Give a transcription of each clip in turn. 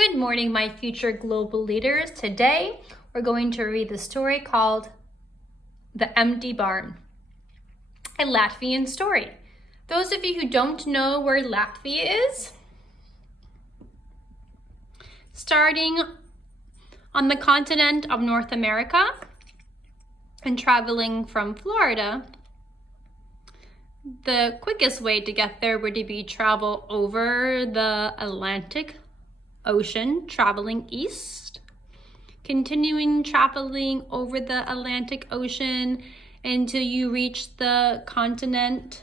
Good morning, my future global leaders. Today, we're going to read the story called The Empty Barn, a Latvian story. Those of you who don't know where Latvia is, starting on the continent of North America and traveling from Florida, the quickest way to get there would be travel over the Atlantic Ocean, traveling east, continuing traveling over the Atlantic Ocean until you reach the continent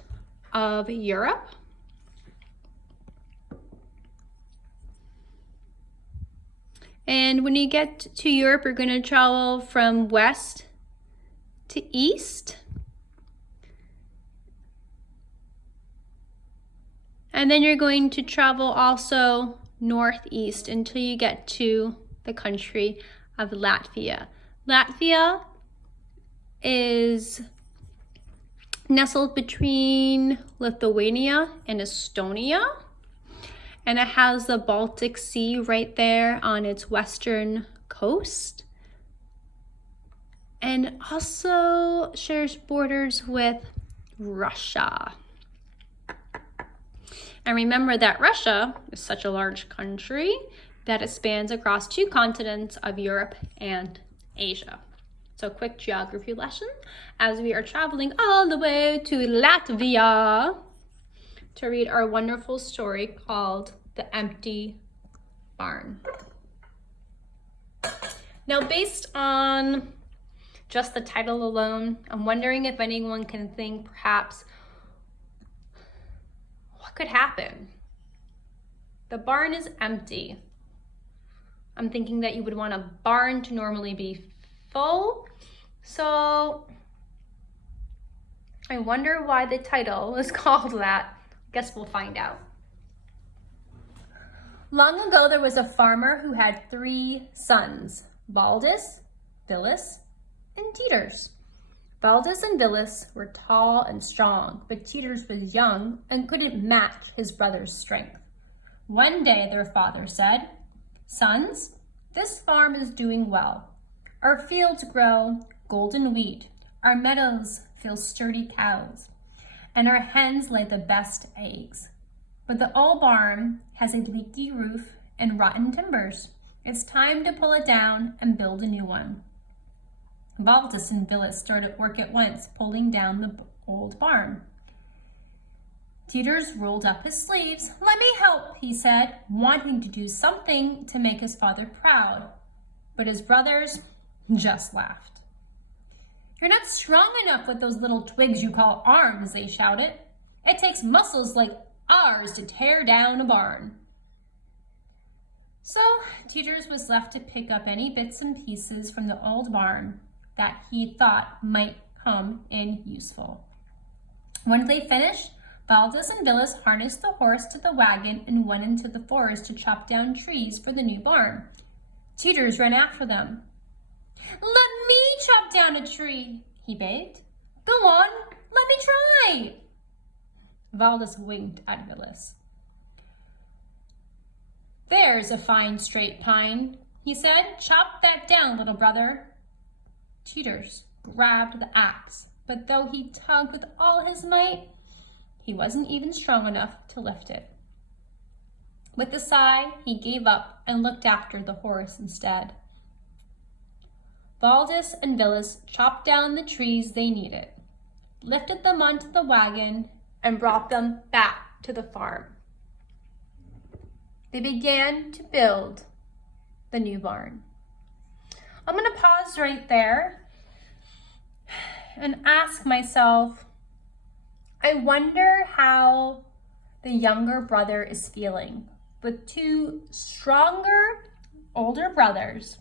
of Europe. And when you get to Europe, you're going to travel from west to east. And then you're going to travel also northeast until you get to the country of Latvia. Latvia is nestled between Lithuania and Estonia, and it has the Baltic Sea right there on its western coast, and also shares borders with Russia. And remember that Russia is such a large country that it spans across two continents of Europe and Asia. So quick geography lesson as we are traveling all the way to Latvia to read our wonderful story called The Empty Barn. Now, based on just the title alone, I'm wondering if anyone can think perhaps what could happen? The barn is empty. I'm thinking that you would want a barn to normally be full. So I wonder why the title is called that. Guess we'll find out. Long ago, there was a farmer who had 3 sons, Valdis, Vilis, and Teeters. Valdis and Vilis were tall and strong, but Teeters was young and couldn't match his brother's strength. One day their father said, "Sons, this farm is doing well. Our fields grow golden wheat, our meadows fill sturdy cows, and our hens lay the best eggs. But the old barn has a leaky roof and rotten timbers. It's time to pull it down and build a new one." Valdis and Vilis started work at once, pulling down the old barn. Teeters rolled up his sleeves. "Let me help," he said, wanting to do something to make his father proud. But his brothers just laughed. "You're not strong enough with those little twigs you call arms," they shouted. "It takes muscles like ours to tear down a barn." So Teeters was left to pick up any bits and pieces from the old barn that he thought might come in useful. When they finished, Valdis and Vilis harnessed the horse to the wagon and went into the forest to chop down trees for the new barn. Teeters ran after them. "Let me chop down a tree," he begged. "Go on, let me try." Valdis winked at Vilis. "There's a fine straight pine," he said. "Chop that down, little brother." Teeters grabbed the axe, but though he tugged with all his might, he wasn't even strong enough to lift it. With a sigh, he gave up and looked after the horse instead. Valdis and Vilis chopped down the trees they needed, lifted them onto the wagon, and brought them back to the farm. They began to build the new barn. I'm going to pause right there and ask myself, I wonder how the younger brother is feeling with 2 stronger, older brothers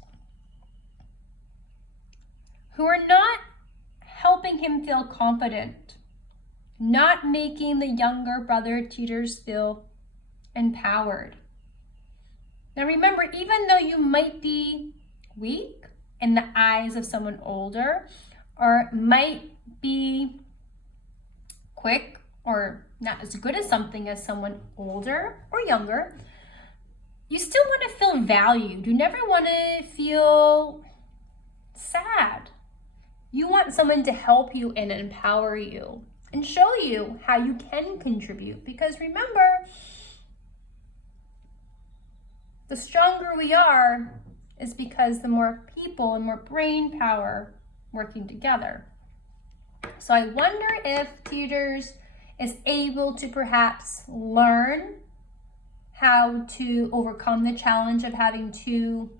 who are not helping him feel confident, not making the younger brother Teeters feel empowered. Now remember, even though you might be weak in the eyes of someone older, or might be quick or not as good as something as someone older or younger, You still want to feel valued. You never want to feel sad. You want someone to help you and empower you and show you how you can contribute. Because remember, the stronger we are is because the more people and more brain power working together. So I wonder if Teeters is able to perhaps learn how to overcome the challenge of having two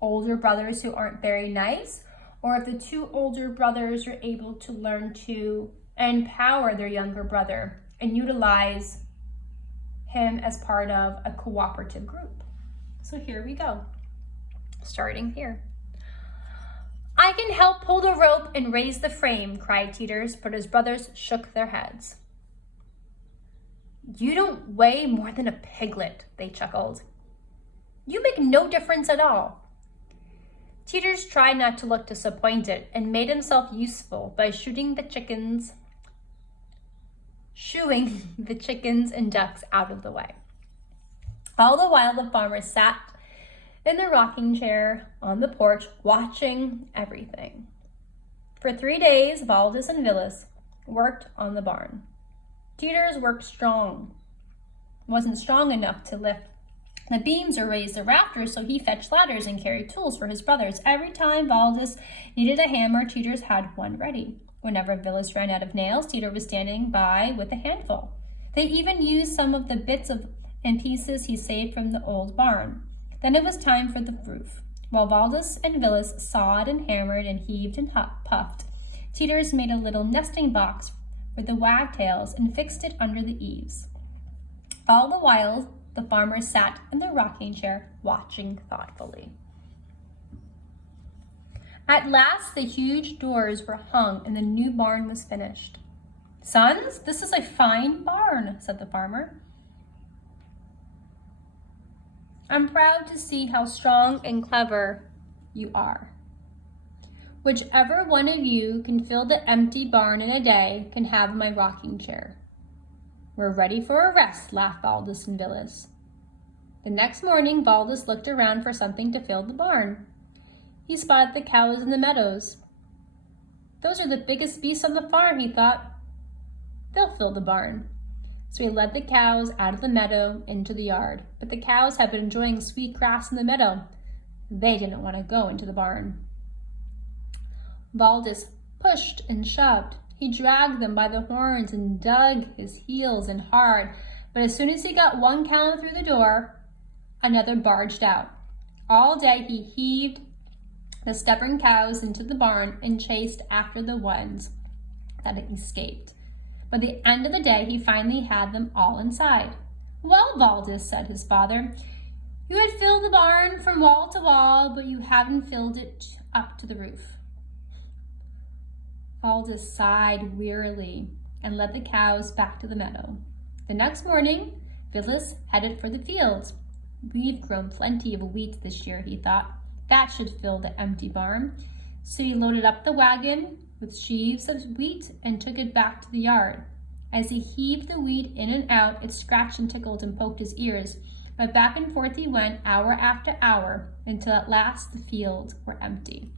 older brothers who aren't very nice, or if the two older brothers are able to learn to empower their younger brother and utilize him as part of a cooperative group. So here we go, starting here. I can help pull the rope and raise the frame, cried Teeters, but his brothers shook their heads. You don't weigh more than a piglet, they chuckled. You make no difference at all. Teeters tried not to look disappointed and made himself useful by shooing the chickens and ducks out of the way. All the while, the farmer sat in the rocking chair on the porch, watching everything. For 3 days, Valdez and Villis worked on the barn. Teeters worked strong. Wasn't strong enough to lift the beams or raise the rafters, so he fetched ladders and carried tools for his brothers. Every time Valdez needed a hammer, Teeters had one ready. Whenever Villis ran out of nails, Teeter was standing by with a handful. They even used some of the bits and pieces he saved from the old barn. Then it was time for the roof. While Valdez and Villis sawed and hammered and heaved and puffed, Teeters made a little nesting box for the wagtails and fixed it under the eaves. All the while, the farmer sat in the rocking chair, watching thoughtfully. At last, the huge doors were hung and the new barn was finished. Sons, this is a fine barn, said the farmer. I'm proud to see how strong and clever you are. Whichever one of you can fill the empty barn in a day can have my rocking chair. We're ready for a rest, laughed Valdez and Villis. The next morning, Valdez looked around for something to fill the barn. He spotted the cows in the meadows. Those are the biggest beasts on the farm, he thought. They'll fill the barn. So he led the cows out of the meadow into the yard. But the cows had been enjoying sweet grass in the meadow. They didn't want to go into the barn. Valdez pushed and shoved. He dragged them by the horns and dug his heels in hard. But as soon as he got one cow through the door, another barged out. All day he heaved the stubborn cows into the barn and chased after the ones that had escaped. By the end of the day, he finally had them all inside. Well, Valdez, said his father, you had filled the barn from wall to wall, but you haven't filled it up to the roof. Valdez sighed wearily and led the cows back to the meadow. The next morning, Villis headed for the fields. We've grown plenty of wheat this year, he thought. That should fill the empty barn. So he loaded up the wagon with sheaves of wheat and took it back to the yard. As he heaved the wheat in and out, it scratched and tickled and poked his ears. But back and forth he went, hour after hour, until at last the fields were empty.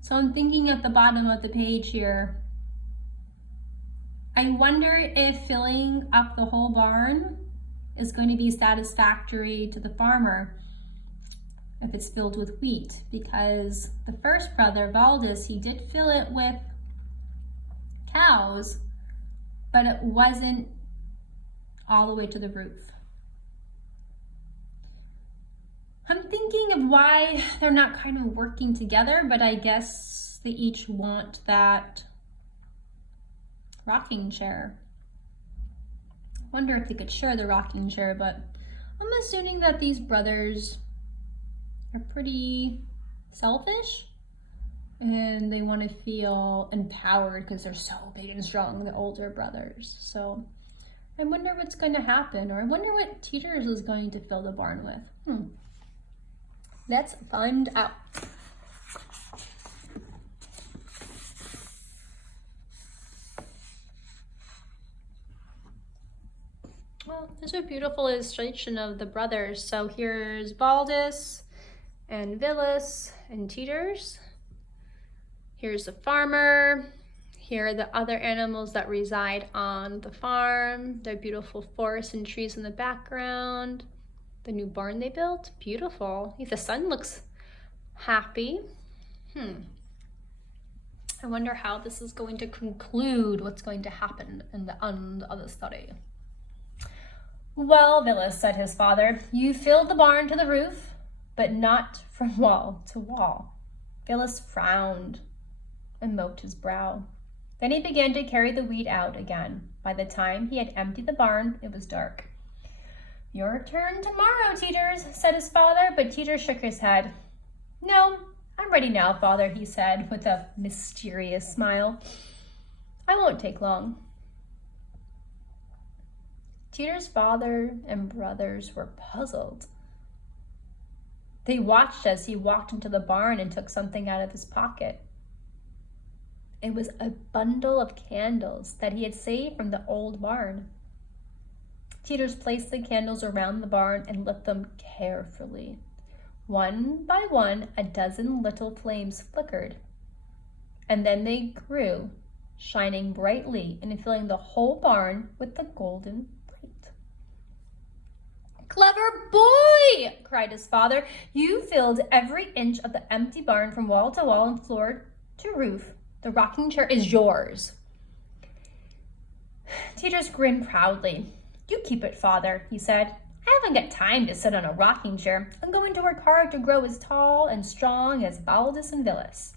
So I'm thinking at the bottom of the page here, I wonder if filling up the whole barn is going to be satisfactory to the farmer if it's filled with wheat, because the first brother, Valdez, he did fill it with cows, but it wasn't all the way to the roof. I'm thinking of why they're not kind of working together, but I guess they each want that rocking chair. I wonder if they could share the rocking chair, but I'm assuming that these brothers are pretty selfish and they want to feel empowered because they're so big and strong, the older brothers. So I wonder what's going to happen, or I wonder what Teeters is going to fill the barn with. Let's find out. Well, there's a beautiful illustration of the brothers. So here's Baldus and Villis and Teeters. Here's the farmer. Here are the other animals that reside on the farm. Their beautiful forests and trees in the background. The new barn they built, beautiful. The sun looks happy. I wonder how this is going to conclude, what's going to happen in the end of the story. Well, Villis, said his father, you filled the barn to the roof, but not from wall to wall. Villis frowned and mopped his brow. Then he began to carry the wheat out again. By the time he had emptied the barn, it was dark. Your turn tomorrow, Teeters, said his father, but Teeters shook his head. No, I'm ready now, father, he said with a mysterious smile. I won't take long. Teeters' father and brothers were puzzled. They watched as he walked into the barn and took something out of his pocket. It was a bundle of candles that he had saved from the old barn. Teeters placed the candles around the barn and lit them carefully. One by one, a dozen little flames flickered, and then they grew, shining brightly and filling the whole barn with the golden light. Clever boy, cried his father. You filled every inch of the empty barn from wall to wall and floor to roof. The rocking chair is yours. Teeters grinned proudly. You keep it, father, he said. I haven't got time to sit on a rocking chair. I'm going to work hard to grow as tall and strong as Baldus and Villis.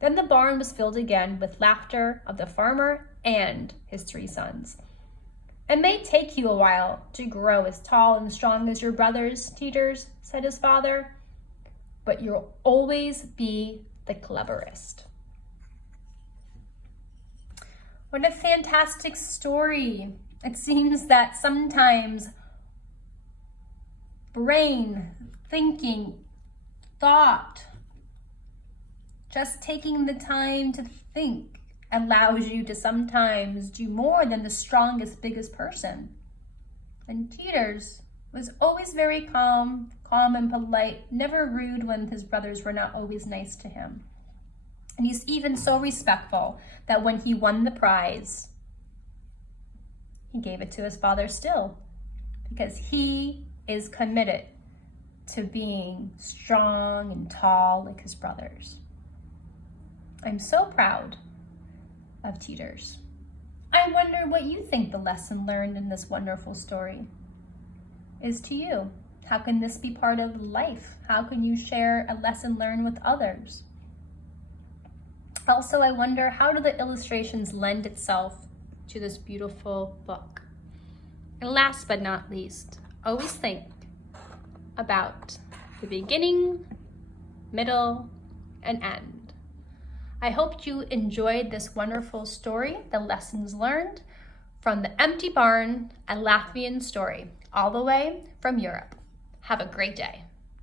Then the barn was filled again with laughter of the farmer and his 3 sons. It may take you a while to grow as tall and strong as your brothers, Teeters, said his father, but you'll always be the cleverest. What a fantastic story. It seems that sometimes brain, thinking, thought, just taking the time to think allows you to sometimes do more than the strongest, biggest person. And Teeters was always very calm and polite, never rude when his brothers were not always nice to him. And he's even so respectful that when he won the prize, he gave it to his father still, because he is committed to being strong and tall like his brothers. I'm so proud of Teeters. I wonder what you think the lesson learned in this wonderful story is to you. How can this be part of life? How can you share a lesson learned with others? Also, I wonder, how do the illustrations lend itself to this beautiful book? And last but not least, always think about the beginning, middle, and end. I hope you enjoyed this wonderful story, the lessons learned from the empty barn, a Latvian story, all the way from Europe. Have a great day.